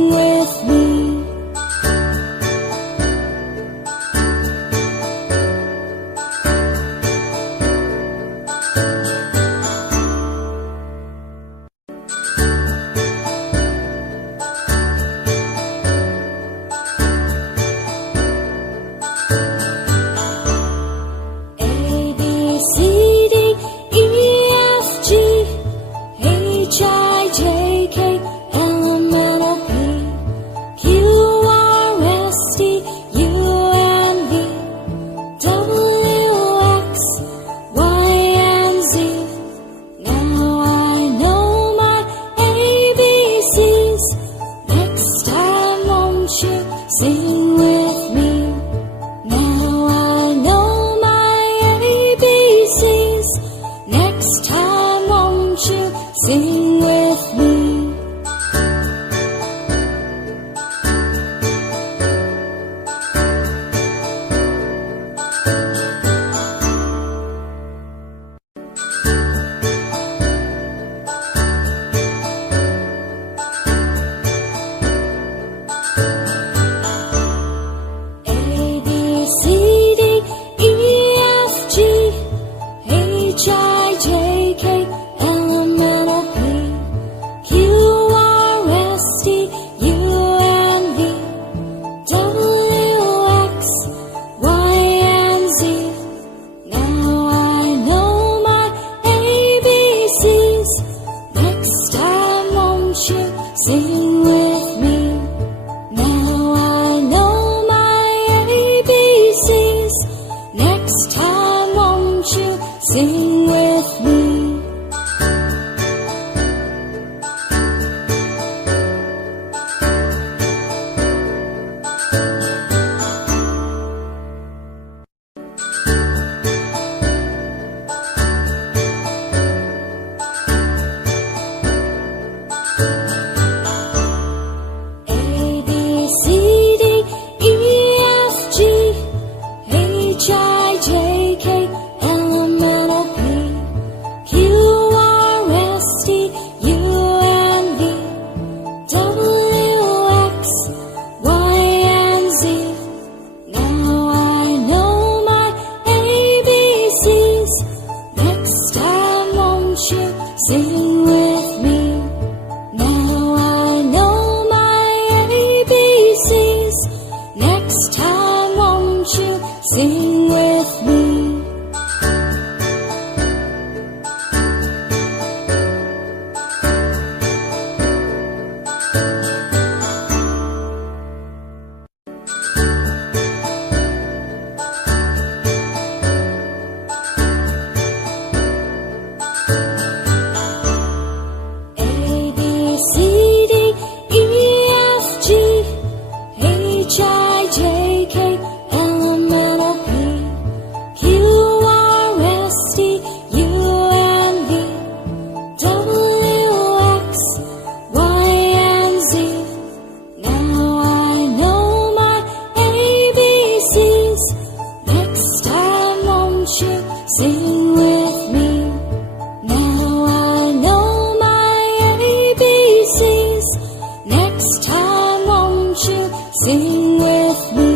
Sing with me. Sing with me. Now I know my ABCs. Next time won't you sing with me? Sing with me. Now I know my ABCs. Next time won't you sing with me? Sing with me. Now I know my ABCs. Next time won't you sing with me? Sing with me. Now I know my ABCs. Next time won't you sing with me?